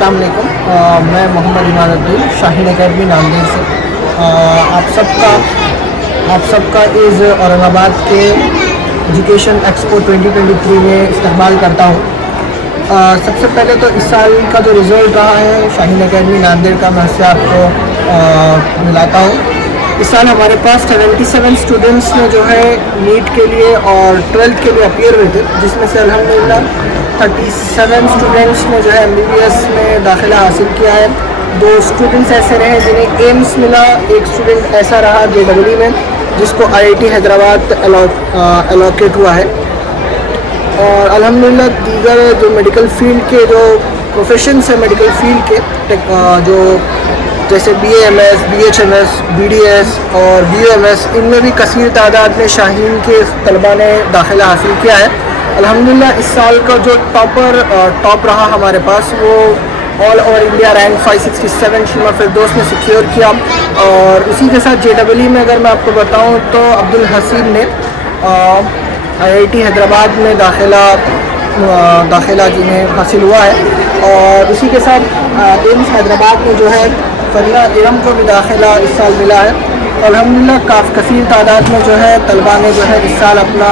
अस्सलाम वालेकुम। मैं मोहम्मद इमादुद्दीन शाहीन अकेडमी नांदेड़ से आप सबका इस औरंगाबाद के एजुकेशन एक्सपो 2023 में इस्तेमाल करता हूँ। सबसे पहले तो इस साल का जो रिज़ल्ट रहा है शाहीन अकेडमी नांदेड़ का, मैं उससे आपको मिलाता हूँ। इस साल हमारे पास 77 स्टूडेंट्स ने जो है नीट के लिए और 12th के लिए अपीयर हुए थे, जिसमें से अल्हम्दुलिल्लाह 37 स्टूडेंट्स ने जो है MBBS में दाखिला हासिल किया है। 2 स्टूडेंट्स ऐसे रहे जिन्हें एम्स मिला, एक स्टूडेंट ऐसा रहा JEE में जिसको IIT हैदराबाद एलोकेट हुआ है। और अल्हम्दुलिल्लाह दीगर जो मेडिकल फील्ड के जो प्रोफेशंस हैं मेडिकल फील्ड के जो जैसे BAMS, BHMS, BDS और BUMS, इनमें भी कसीर तादाद में शाहीन के तलबा ने दाखिला हासिल किया है। अल्हम्दुलिल्लाह इस साल का जो टॉप रहा हमारे पास वो ऑल ओवर इंडिया रैंक 567 शीमा फिरदौस ने सिक्योर किया। और उसी के साथ JEE में अगर मैं आपको बताऊं तो अब्दुल हसीन ने IIT हैदराबाद में दाखिला जिन्हें हासिल हुआ है। और उसी के साथ एम्स हैदराबाद में जो है फरीदा इरम को भी दाखिला इस साल मिला है। अल्हम्दुलिल्लाह कसीर तादाद में जो है तलबा ने जो है इस साल अपना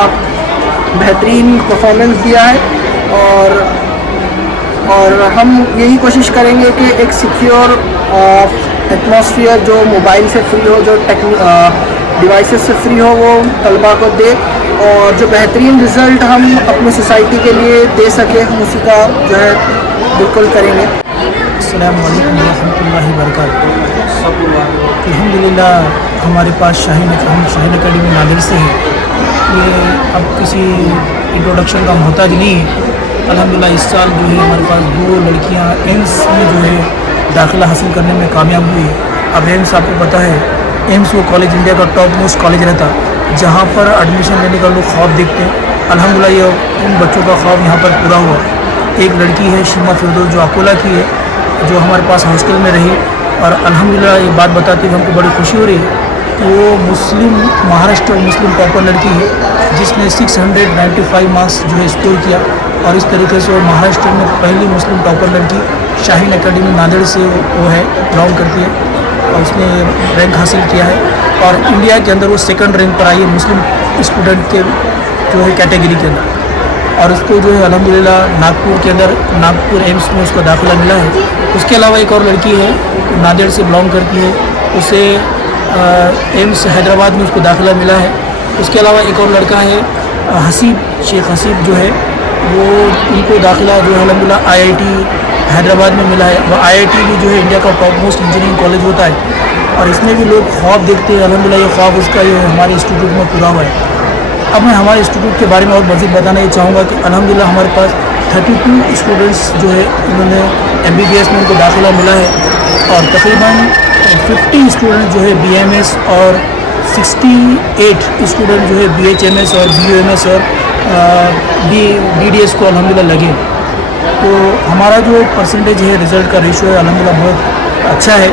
बेहतरीन परफॉर्मेंस दिया है। और हम यही कोशिश करेंगे कि एक सिक्योर एटमॉस्फेयर जो मोबाइल से फ्री हो, जो डिवाइसेस से फ्री हो, वो तलबा को दे और जो बेहतरीन रिज़ल्ट हम अपनी सोसाइटी के लिए दे सकें, हम उसी का जो है बिल्कुल करेंगे। अस्सलामु अलैकुम रहमतुल्लाहि व बरकातहू। अल्हम्दुलिल्लाह हमारे पास हम शाहीन अकेडमी नांदेड़ से हैं। ये अब किसी इंट्रोडक्शन का मोहताज नहीं है। अल्हम्दुलिल्लाह इस साल जो है हमारे पास 2 लड़कियां एम्स में जो है दाखिला हासिल करने में कामयाब हुई है। अब एम्स आपको पता है, एम्स वो कॉलेज इंडिया का टॉप मोस्ट कॉलेज रहता, जहाँ पर एडमिशन लेने का लोग ख्वाब देखते हैं। अल्हम्दुलिल्लाह ये उन बच्चों का ख्वाब यहाँ पर पूरा हुआ। एक लड़की है शीमा फिरदौस जो अकोला की है, जो हमारे पास हॉस्टल में रही। और अल्हम्दुलिल्लाह ये बात बताते हुए हमको बड़ी खुशी हो रही है कि वो महाराष्ट्र मुस्लिम टॉपर लड़की है जिसने 695 मार्क्स जो है स्कोर किया। और इस तरीके से वो महाराष्ट्र में पहली मुस्लिम टॉपर लड़की शाहीन अकेडमी नांदेड़ से वो है, बिलोंग करती है और उसने रैंक हासिल किया है। और इंडिया के अंदर वो 2nd रैंक पर आई है मुस्लिम स्टूडेंट के जो है कैटेगरी के अंदर। और उसको जो है अल्हम्दुलिल्लाह नागपुर एम्स में उसको दाखिला मिला है। उसके अलावा एक और लड़की है नांदेड़ से बिलोंग करती है, उसे एम्स हैदराबाद में उसको दाखिला मिला है। उसके अलावा एक और लड़का है शेख हसीब जो है, वो उनको दाखिला जो है अल्हम्दुलिल्लाह IIT हैदराबाद में मिला है। वह IIT भी जो है इंडिया का टॉप मोस्ट इंजीनियरिंग कॉलेज होता है और इसमें भी लोग ख्वाब देखते हैं। अल्हम्दुलिल्लाह ये ख्वाब उसका जो है हमारे इंस्टीट्यूट में पूरा हुआ है। अब मैं हमारे इंस्टीट्यूट के बारे में और मज़ीद बताना ये चाहूँगा कि अल्हम्दुलिल्लाह हमारे पास 32 स्टूडेंट्स जो है उन्होंने MBBS में उनको दाखिला मिला है। और तकरीबन 50 स्टूडेंट जो है BMS और 68 स्टूडेंट जो है BHMS और BUMS और BDS को अल्हम्दुलिल्लाह लगे। तो हमारा जो परसेंटेज है, रिज़ल्ट का रेशो है, अल्हम्दुलिल्लाह बहुत अच्छा है।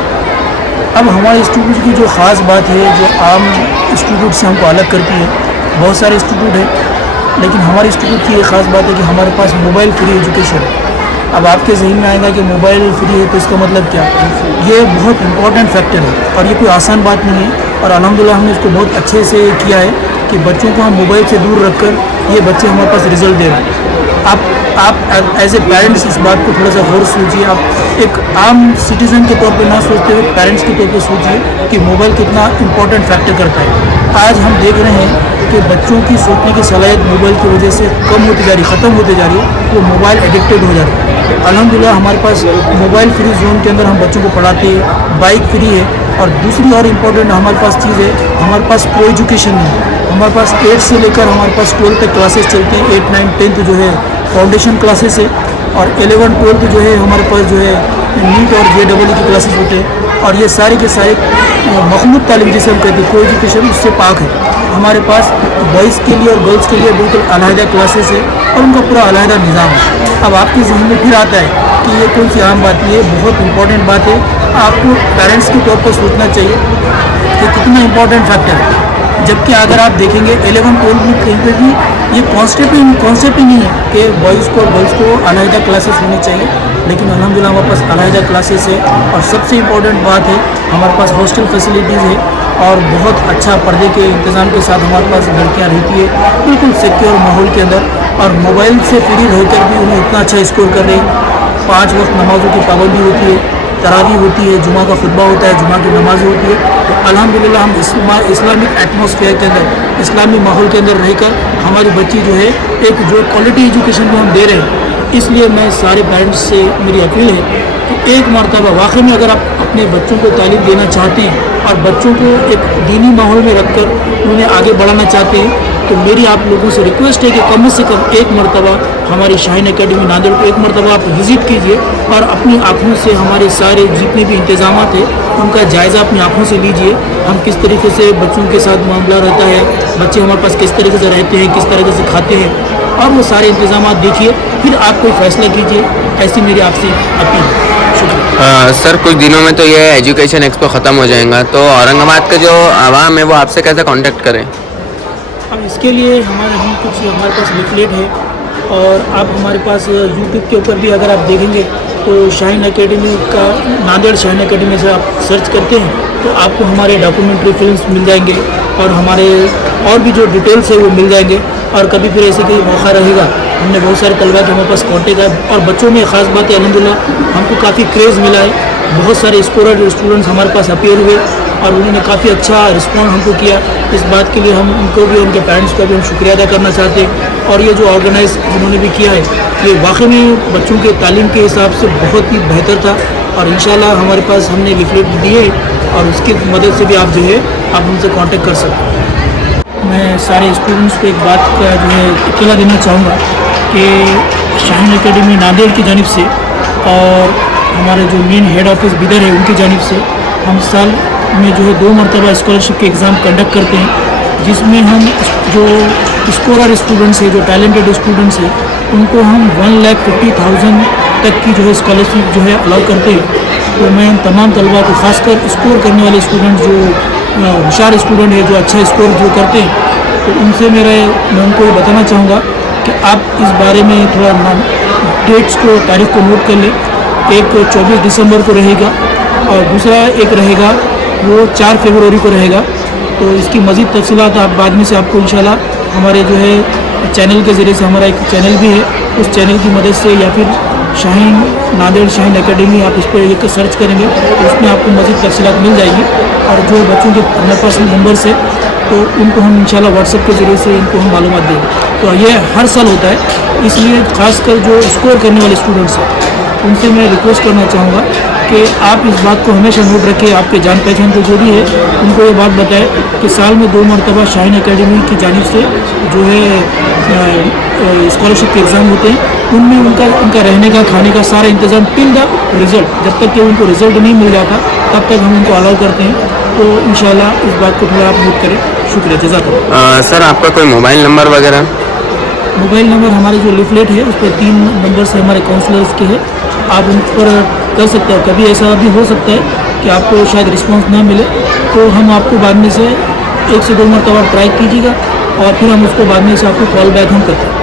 अब हमारे इंस्टीट्यूट की जो ख़ास बात है, जो आम इंस्टीट्यूट से हमको अलग करती है, बहुत सारे इंस्टीट्यूट हैं लेकिन हमारे इंस्टीट्यूट की एक ख़ास बात है कि हमारे पास मोबाइल फ्री एजुकेशन है। अब आपके जहन में आएगा कि मोबाइल फ्री है तो इसका मतलब क्या? ये बहुत इंपॉर्टेंट फैक्टर है और ये कोई आसान बात नहीं है। और अल्हम्दुलिल्लाह हमने इसको बहुत अच्छे से किया है कि बच्चों को हम मोबाइल से दूर रखकर ये बच्चे हमारे पास रिज़ल्ट दे रहे हैं। आप एज ए पेरेंट्स इस बात को थोड़ा सा गौर सोचिए। आप एक आम सिटीज़न के तौर पे ना सोचते हुए पेरेंट्स के तौर पे सोचिए कि मोबाइल कितना इंपॉर्टेंट फैक्टर करता है। आज हम देख रहे हैं कि बच्चों की सोचने की सलाहियत मोबाइल की वजह से कम होती जा रही, ख़त्म होती जा रही है। वो मोबाइल एडिक्टेड हो जा रहे हैं। अल्हम्दुलिल्लाह हमारे पास मोबाइल फ्री जोन के अंदर हम बच्चों को पढ़ाते हैं, बाइक फ्री है। और दूसरी और इम्पोर्टेंट हमारे पास चीज़ है, हमारे पास को एजुकेशन नहीं है। हमारे पास 8 से लेकर हमारे पास 12 तक क्लासेस चलती हैं। 8, 9, 10 जो है फाउंडेशन क्लासेस है और 11, 12 जो है हमारे पास जो है नीट और JEE की क्लासेस होते हैं। और ये सारे के सारे मखलूत तालीम जिसे हम कहते हैं, को एजुकेशन, उससे पाक है। हमारे पास बॉयज़ के लिए और गर्ल्स के लिए बिल्कुल अलहदा क्लासेस है और उनका पूरा अलहदा निज़ाम है। अब आपके जहन में फिर आता है कि ये कौन सी आम बात है? ये बहुत इंपॉर्टेंट बात है। आपको पेरेंट्स के तौर पर सोचना चाहिए कि कितना इंपॉर्टेंट फैक्टर है। जबकि अगर आप देखेंगे 11-12 में कहीं पे भी ये कॉन्सेप्ट ही नहीं है कि बॉयज़ को और गर्ल्स को अलहदा क्लासेस होनी चाहिए, लेकिन अल्हम्दुलिल्लाह हमारे पास अलहदा क्लासेस है। और सबसे इम्पोर्टेंट बात है हमारे पास हॉस्टल फैसिलिटीज़ है और बहुत अच्छा पर्दे के इंतज़ाम के साथ हमारे पास लड़कियाँ रहती है बिल्कुल सिक्योर माहौल के अंदर, और मोबाइल से फ्री रहकर भी उन्हें इतना अच्छा स्कोर कर रहे हैं। 5 वक्त नमाज़ों की पाबंदी होती है, तरावी होती है, जुमा का खुतबा होता है, जुमा की नमाज़ होती है। तो अल्हम्दुलिल्लाह हम इस्लामिक एटमॉस्फेयर के अंदर, इस्लामी माहौल के अंदर रहकर हमारी बच्ची जो है एक जो क्वालिटी एजुकेशन को हम दे रहे हैं। इसलिए मैं सारे पेरेंट्स से मेरी अपील है कि एक मरतबा वाकई में अगर आप अपने बच्चों को तालीम देना चाहते हैं और बच्चों को एक दीनी माहौल में रखकर उन्हें आगे बढ़ाना चाहते हैं, तो मेरी आप लोगों से रिक्वेस्ट है कि कम से कम एक मरतबा हमारी शाहीन एकेडमी नांदेड़ को एक मरतबा आप विज़िट कीजिए और अपनी आँखों से हमारे सारे जितने भी इंतज़ाम हैं उनका जायज़ा अपनी आँखों से लीजिए। हम किस तरीके से बच्चों के साथ मामला रहता है, बच्चे हमारे पास किस तरीके से रहते हैं, किस तरीके से खाते हैं, और वो सारे इंतज़ाम देखिए, फिर आप कोई फ़ैसला कीजिए। ऐसी मेरी आपसे अपील है। शुक्रिया। सर कुछ दिनों में तो ये एजुकेशन एक्सपो ख़त्म हो जाएगा, तो औरंगाबाद का जो आवाम है वो आपसे कैसे कांटेक्ट करें? अब इसके लिए हमारे पास लिफलेट है, और आप हमारे पास यूट्यूब के ऊपर भी अगर आप देखेंगे तो शाहीन एकेडमी का नांदेड़ शाहीन एकेडमी से आप सर्च करते हैं तो आपको हमारे डॉक्यूमेंट्री फिल्म्स मिल जाएंगे और हमारे और भी जो डिटेल्स है वो मिल जाएंगे। और कभी फिर ऐसे कोई मौका रहेगा, हमने बहुत सारे तलबा के हमारे पास कॉन्टेक्ट है, और बच्चों में ख़ास बात है अल्हम्दुलिल्लाह हमको काफ़ी क्रेज़ मिला है। बहुत सारे स्कॉलर स्टूडेंट्स हमारे पास अपीयर हुए और उन्होंने काफ़ी अच्छा रिस्पॉन्स हमको किया। इस बात के लिए हम उनको भी, उनके पेरेंट्स का भी हम शुक्रिया अदा करना चाहते हैं। और ये जो ऑर्गेनाइज जिन्होंने भी किया है ये वाकई में बच्चों के तालीम के हिसाब से बहुत ही बेहतर था, और इंशाल्लाह हमारे पास हमने लिफलेट दिए और उसकी मदद से भी आप जो है आप हमसे कांटेक्ट कर सकते हैं। मैं सारे स्टूडेंट्स को एक बात का जो है इत्तला देना चाहूँगा कि शाहीन एकेडमी नांदेड़ की जानिब से और हमारे जो मेन हेड ऑफिस बिदर है उनकी जानिब से हम साल में जो है 2 मरतबा स्कॉलरशिप के एग्ज़ाम कंडक्ट करते हैं, जिसमें हम जो स्कोरर स्टूडेंट्स हैं, जो टैलेंटेड स्टूडेंट्स हैं, उनको हम 1,50,000 तक की जो है स्कॉलरशिप जो है अलाउ करते हैं। तो मैं तमाम तलबा को, खासकर स्कोर करने वाले स्टूडेंट जो होशियार स्टूडेंट है, जो अच्छा स्कोर जो करते हैं, तो उनसे मैं उनको ये बताना चाहूँगा कि आप इस बारे में थोड़ा डेट्स को, तारीख को नोट कर लें। एक 24 दिसंबर को रहेगा और दूसरा एक रहेगा वो 4 फरवरी को रहेगा। तो इसकी मज़ीद तफसीलात आप बाद में से आपको इंशाल्लाह हमारे जो है चैनल के ज़रिए से, हमारा एक चैनल भी है, उस चैनल की मदद से या फिर शाहीन नांदेड़ शाहीन एकेडमी आप इस पर एक सर्च करेंगे तो उसमें आपको मज़ीद तफसीलात मिल जाएगी। और जो बच्चों के हमारे पास नंबर्स है तो उनको हम इंशाल्लाह व्हाट्सएप के ज़रिए से इनको हम मालूमात देंगे। तो ये हर साल होता है, इसलिए ख़ासकर जो स्कोर करने वाले स्टूडेंट्स हैं उनसे मैं रिक्वेस्ट करना चाहूँगा कि आप इस बात को हमेशा नोट रखें। आपके जान पहचान के जो भी है उनको ये बात बताएं कि साल में 2 मरतबा शाहीन एकेडमी की जानिब से जो है स्कॉलरशिप के एग्ज़ाम होते हैं, उनमें उनका रहने का, खाने का सारा इंतज़ाम टिल द रिज़ल्ट, जब तक कि उनको रिज़ल्ट नहीं मिल जाता तब तक हम उनको अलाउ करते हैं। तो इंशाल्लाह इस बात को थोड़ा आप नोट करें। शुक्रिया, जज़ाकल्लाह। सर आपका कोई मोबाइल नंबर वगैरह? मोबाइल नंबर हमारे जो लिफलेट है उस पर 3 नंबर से हमारे काउंसलर्स के हैं, आप उन पर कर सकते हो। कभी ऐसा भी हो सकता है कि आपको शायद रिस्पांस ना मिले तो हम आपको बाद में से 1 से 2 मरतबा ट्राई कीजिएगा और फिर हम उसको बाद में से आपको कॉल बैक हम करते हैं।